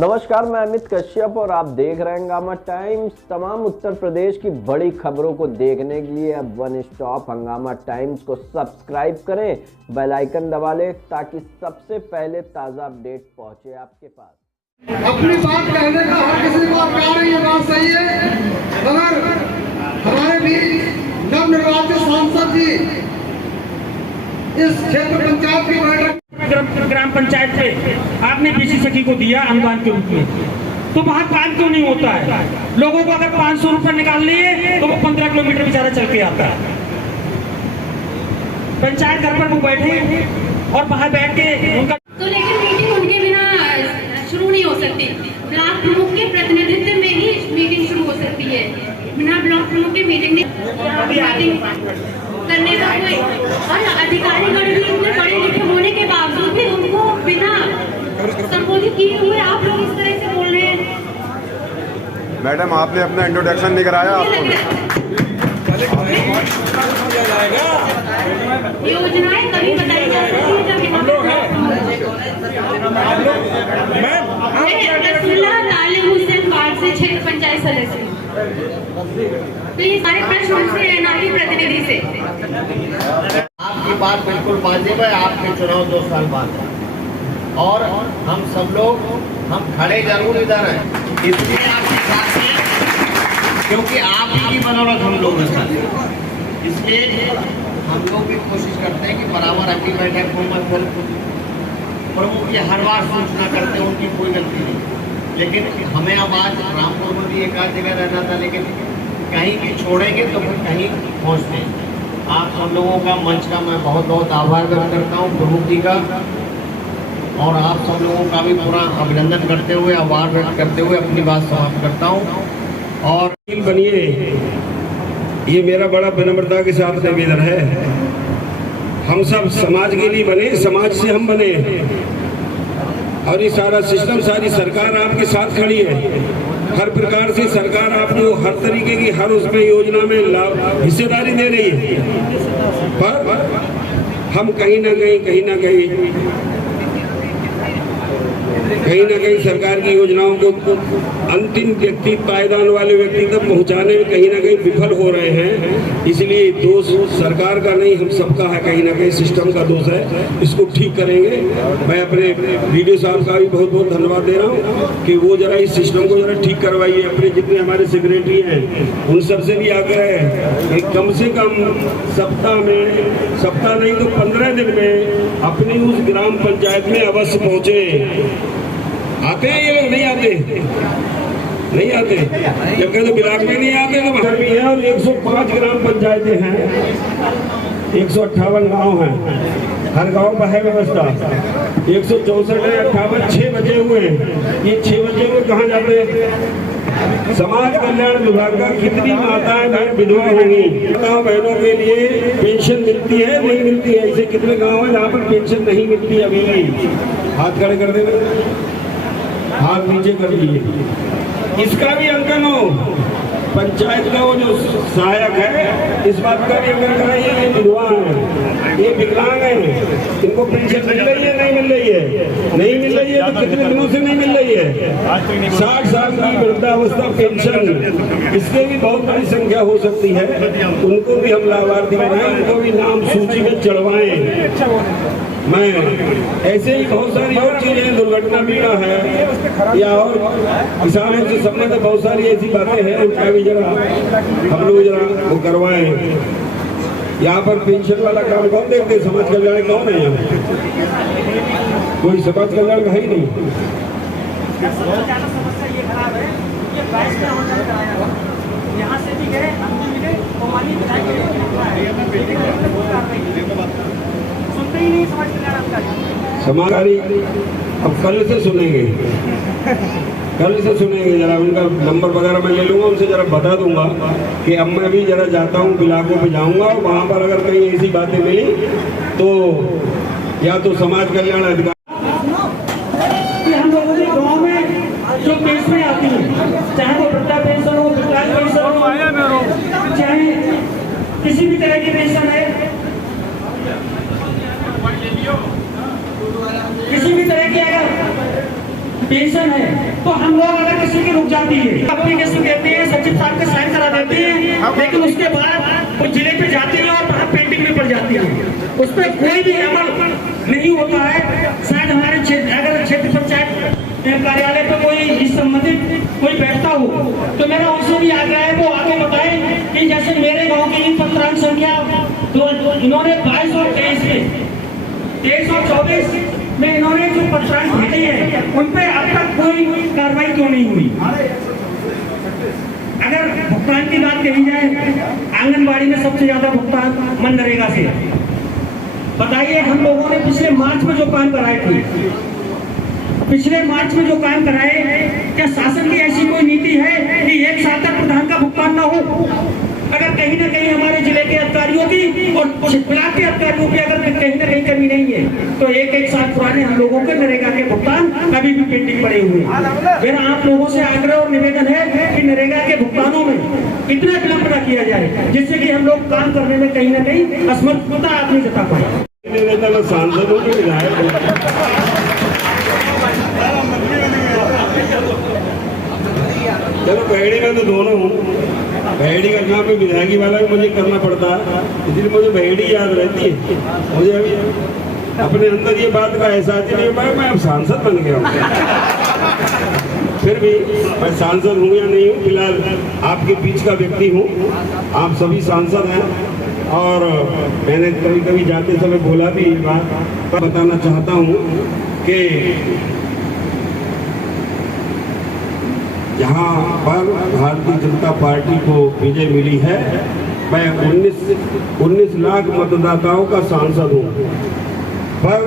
नमस्कार, मैं अमित कश्यप और आप देख रहे हैं हंगामा टाइम्स। तमाम उत्तर प्रदेश की बड़ी खबरों को देखने के लिए अब वन स्टॉप हंगामा टाइम्स को सब्सक्राइब करें, बेल आइकन दबा लें ताकि सबसे पहले ताज़ा अपडेट पहुंचे आपके पास। अपनी बात कहने का हर किसी को अधिकार है, ये बात सही है, मगर हमारे बीच नवनिर्वाचित सांसद जी इस क्षेत्र पंचायत की बैठक ग्राम पंचायत पे आपने बीसी सखी को दिया अनुदान के रूप में, तो वहाँ काम क्यों नहीं होता है? लोगों को अगर 500 रुपए निकाल लिए तो वो 15 किलोमीटर बेचारा चल के आता है। पंचायत घर पर वो बैठे और वहाँ बैठ के उनका तो लेकिन मीटिंग उनके बिना शुरू नहीं हो सकती। ब्लॉक प्रमुख के प्रतिनिधित्व में ही मीटिंग शुरू हो सकती है। बिना ब्लॉक प्रमुख की मीटिंग करने का कोई, और अधिकारीगण भी इतने पढ़े लिखे होने के बावजूद भी उनको बिना संबोधित किए हुए आप लोग इस तरह से बोल रहे हैं। मैडम, आपने अपना इंट्रोडक्शन नहीं कराया। योजनाएं कभी बताई जा सकती है जब लाले हुसैन वार्ड से क्षेत्र पंचायत सदस्य। प्लीज सारे प्रश्न उनसे एनआरटी प्रतिनिधि से। आपकी बात बिल्कुल वाजिब है। आपके चुनाव 2 साल बाद है और हम सब लोग खड़े जरूर इधर हैं, इसलिए आपके साथ हैं क्योंकि आप ही की बदौलत हम लोग हैं। इसलिए हम लोग भी कोशिश करते हैं कि बराबर अपनी बैठक को मतलब प्रमुख की हर बार सूचना करते हैं, उनकी कोई गलती नहीं। लेकिन हमें अब आज रामपुर में भी एक आध जगह रहना था, लेकिन कहीं भी छोड़ेंगे तो फिर कहीं पहुँचते हैं। आप सब लोगों का मंच का मैं बहुत बहुत आभार व्यक्त करता हूँ, प्रमुख जी का, और आप सब लोगों का भी पूरा अभिनंदन करते हुए, आभार व्यक्त करते हुए अपनी बात समाप्त करता हूँ। और बनिए, ये मेरा बड़ा विनम्रता के साथ निवेदन है। हम सब समाज के लिए बने, समाज से हम बने, और ये सारा सिस्टम, सारी सरकार आपके साथ खड़ी है। हर प्रकार से सरकार आपको हर तरीके की हर उसमें योजना में लाभ हिस्सेदारी दे रही है, पर हम कहीं ना कहीं सरकार की योजनाओं को अंतिम व्यक्ति, पायदान वाले व्यक्ति तक पहुंचाने में कहीं ना कहीं विफल हो रहे हैं। इसलिए दोष सरकार का नहीं, हम सबका है, कहीं ना कहीं सिस्टम का दोष है। इसको ठीक करेंगे। मैं अपने वीडियो साहब का भी बहुत बहुत धन्यवाद दे रहा हूँ कि वो जरा इस सिस्टम को जरा ठीक करवाइए। अपने जितने हमारे सेक्रेटरी हैं उन सबसे भी आग्रह है कि कम से कम सप्ताह नहीं तो 15 दिन में अपनी उस ग्राम पंचायत में अवश्य पहुँचे। आते हैं ये लोग? नहीं आते। जब कहते बिलाक में नहीं आते तो बाहर भी है। और 105 ग्राम पंचायतें हैं, 158 गांव हैं, हर गांव पर है व्यवस्था। 164 है, 58, 6 बचे हुए हैं। ये 6 बचे हुए कहाँ जाते हैं? समाज कल्याण विभाग का कितनी माताएं बहन विधवा होंगी, बहनों के लिए पेंशन मिलती है, नहीं मिलती है? ऐसे कितने गाँव हैं जहाँ पर पेंशन नहीं मिलती अभी? हाथ खड़े कर देना, हाथ नीचे कर लीजिए। इसका भी अंकन हो, पंचायत का वो जो सहायक है, इस बात का भी अंकन कराइए। ये विधवा है, ये विकलांग है, इनको पेंशन मिल रही है, नहीं मिल रही है? नहीं मिल रही है तो कितने दिनों से नहीं मिल रही है? 60 साल की वृद्धावस्था पेंशन, इसके भी बहुत बड़ी संख्या हो सकती है। उनको भी हम लाभार्थी बनाएं, उनको भी नाम सूची में चढ़वाएं। मैं ऐसे ही बहुत सारी और चीजें, दुर्घटना बीमा है या और किसानों से संबंधित बहुत सारी ऐसी बातें हैं, उनका भी जरा हम लोग जरा वो करवाएं। यहाँ पर पेंशन वाला काम कौन देखते? समाज कल्याण कौन है? यहाँ कोई समाज कल्याण का है ही नहीं। यहाँ से भी गए, हम भी मिले, सुनते ही नहीं समाज कल्याण। समाजकारी अब कल से सुनेंगे, जरा उनका नंबर वगैरह मैं ले लूंगा, उनसे जरा बता दूंगा कि अब मैं भी जरा जाता हूँ, इलाकों पे जाऊंगा, वहाँ पर अगर कहीं ऐसी बातें मिली तो या तो समाज कल्याण अधिकारी हम लोगों के गाँव में जो पेंशन आती है, चाहे वो वृद्धा पेंशन हो, विकलांग पेंशन हो, चाहे किसी भी तरह की पेंशन है, किसी भी तरह की अगर पेंशन है, तो हम लोग अगर किसी की रुक जाती है, एप्लीकेशन देते हैं, सचिव साहब के साइन करा देते हैं, लेकिन उसके बाद वो जिले पे जाती है और वहाँ पेंडिंग में पड़ जाती है, उस पर कोई भी अमल नहीं होता है। शायद हमारे क्षेत्र, अगर क्षेत्र पंचायत कार्यालय पे कोई इस संबंधित कोई बैठता हो तो मेरा उनसे भी आग्रह है वो आगे बताएं कि जैसे मेरे गांव की पत्रांक संख्या तो इन्होंने 22 और 23 में 23 और 24 में इन्होंने जो पत्रांक भेजे हैं उन पे अब तक कोई कार्रवाई क्यों नहीं हुई। अगर भुगतान की बात कही जाए, आंगनबाड़ी में सबसे ज्यादा भुगतान मनरेगा से। बताइए, हम लोगों ने पिछले मार्च में जो काम कराए थे, पिछले मार्च में जो काम कराए, क्या शासन की ऐसी कोई नीति है कि एक साल तक प्रधान का भुगतान ना हो? अगर कहीं ना कहीं हमारे जिले के अधिकारियों की और ब्लॉक के अधिकारियों की अगर कहीं ना कहीं कमी नहीं है तो एक साल पुराने हम लोगों के नरेगा के भुगतान अभी भी पेंडिंग पड़े हुए हैं। मेरा आप लोगों से आग्रह और निवेदन है कि नरेगा के भुगतानों में इतना विलंब न किया जाए जिससे कि हम लोग काम करने में कहीं ना कहीं असमर्थता अपनी जता पाए। सांसदों के विधायक चलो बहेड़ी में तो दोनों हूँ, बहेड़ी का काम में विधायकी वाला भी मुझे करना पड़ता है, इसलिए मुझे बहेड़ी याद रहती है। मुझे अभी अपने अंदर ये बात का एहसास ही नहीं हुआ मैं अब सांसद बन गया हूँ। फिर भी मैं सांसद हूँ या नहीं हूँ, फिलहाल आपके बीच का व्यक्ति हूँ, आप सभी सांसद हैं। और मैंने कभी कभी जाते समय बोला भी बात बताना चाहता हूँ कि जहाँ पर भारतीय जनता पार्टी को विजय मिली है, मैं 19 लाख मतदाताओं का सांसद हूँ, पर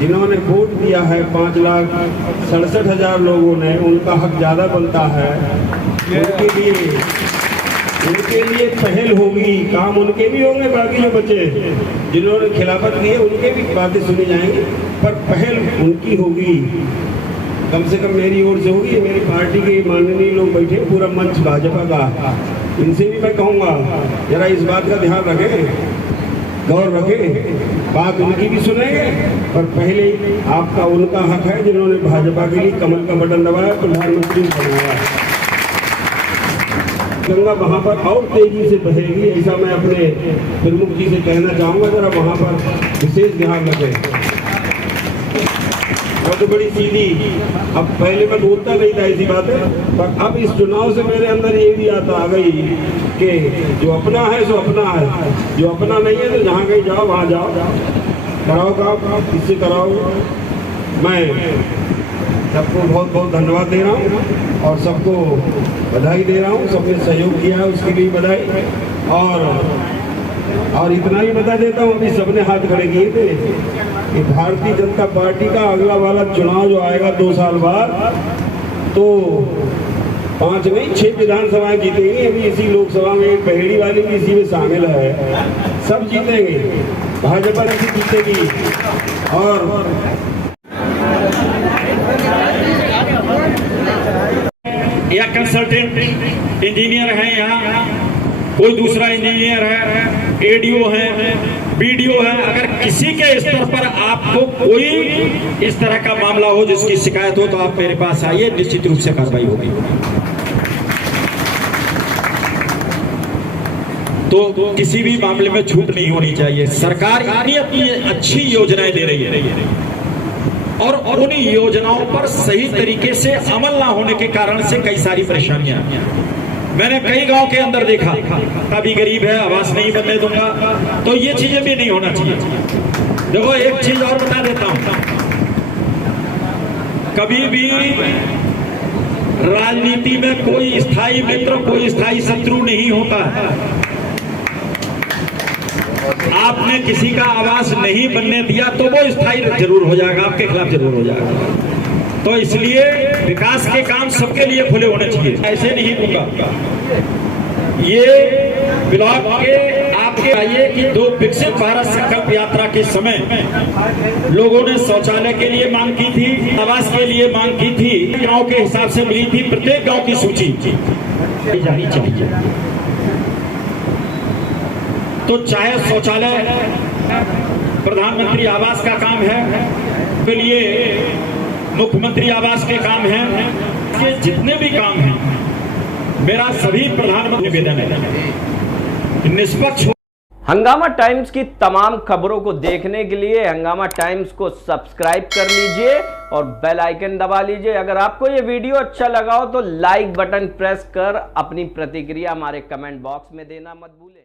जिन्होंने वोट दिया है 5,67,000 लोगों ने, उनका हक ज़्यादा बनता है। उनके लिए पहल होगी, काम उनके भी होंगे, बाकी जो बच्चे जिन्होंने खिलाफत की है उनके भी बातें सुनी जाएंगी, पर पहल उनकी होगी, कम से कम मेरी ओर से होगी। मेरी पार्टी के माननीय लोग बैठे, पूरा मंच भाजपा का, इनसे भी मैं कहूँगा जरा इस बात का ध्यान रखें, गौर रखें, बात उनकी भी सुनेंगे, पर पहले आपका उनका हक है जिन्होंने भाजपा के लिए कमल का बटन दबाया, प्रधानमंत्री बनाया। गंगा वहाँ पर और तेजी से बहेगी, ऐसा मैं अपने प्रमुख जी से कहना चाहूँगा, जरा वहाँ पर विशेष ध्यान रखें। बहुत बड़ी सीधी, अब पहले मैं बोलता नहीं था ऐसी बातें, पर अब इस चुनाव से मेरे अंदर ये भी आ गई कि जो अपना है सो अपना है, जो अपना नहीं है तो जहाँ कहीं जाओ वहाँ जाओ, कराओ काम, किससे कराओ। मैं सबको बहुत बहुत धन्यवाद दे रहा हूँ और सबको बधाई दे रहा हूँ, सबने सहयोग किया है उसके लिए बधाई। और इतना ही बता देता हूँ, अभी सबने हाथ खड़े किए थे कि भारतीय जनता पार्टी का अगला वाला चुनाव जो आएगा 2 साल बाद, तो 5 नहीं 6 विधानसभाएं जीतेंगी। अभी इसी लोकसभा में एक बहेड़ी वाली भी इसी में शामिल है, सब जीतेंगे, भाजपा नहीं जीतेगी। और या कंसल्टेंट इंजीनियर है, यहाँ कोई दूसरा इंजीनियर है, एडीओ है, बीडीओ है, अगर किसी के स्तर पर आपको कोई इस तरह का मामला हो जिसकी शिकायत हो तो आप मेरे पास आइए, निश्चित रूप से कार्रवाई होगी। तो किसी भी मामले में छूट नहीं होनी चाहिए। सरकार इतनी अच्छी योजनाएं दे रही है और उन योजनाओं पर सही तरीके से अमल ना होने के कारण से कई सारी परेशानियां। मैंने कई गांव के अंदर देखा, कभी गरीब है आवास नहीं बनने दूंगा, तो ये चीजें भी नहीं होना चाहिए। देखो एक चीज और बता देता हूं, कभी भी राजनीति में कोई स्थायी मित्र कोई स्थायी शत्रु नहीं होता है। आपने किसी का आवास नहीं बनने दिया तो वो स्थायी जरूर हो जाएगा, आपके खिलाफ जरूर हो जाएगा। तो इसलिए विकास के काम सबके लिए खुले होने चाहिए, ऐसे नहीं दूंगा। ये ब्लॉक के आपके आइए कि 2 विकसित भारत संकल्प यात्रा के समय लोगों ने शौचालय के लिए मांग की थी, आवास के लिए मांग की थी, गांव के हिसाब से मिली थी। प्रत्येक गांव की सूची जानी चाहिए। तो चाहे शौचालय, प्रधानमंत्री आवास का काम है, के लिए मुख्यमंत्री आवास के काम हैं, के जितने भी काम हैं, मेरा सभी प्रधानमंत्री निवेदन है निष्पक्ष। हंगामा टाइम्स की तमाम खबरों को देखने के लिए हंगामा टाइम्स को सब्सक्राइब कर लीजिए और बेल आइकन दबा लीजिए। अगर आपको ये वीडियो अच्छा लगा हो तो लाइक बटन प्रेस कर अपनी प्रतिक्रिया हमारे कमेंट बॉक्स में देना मत भूलें।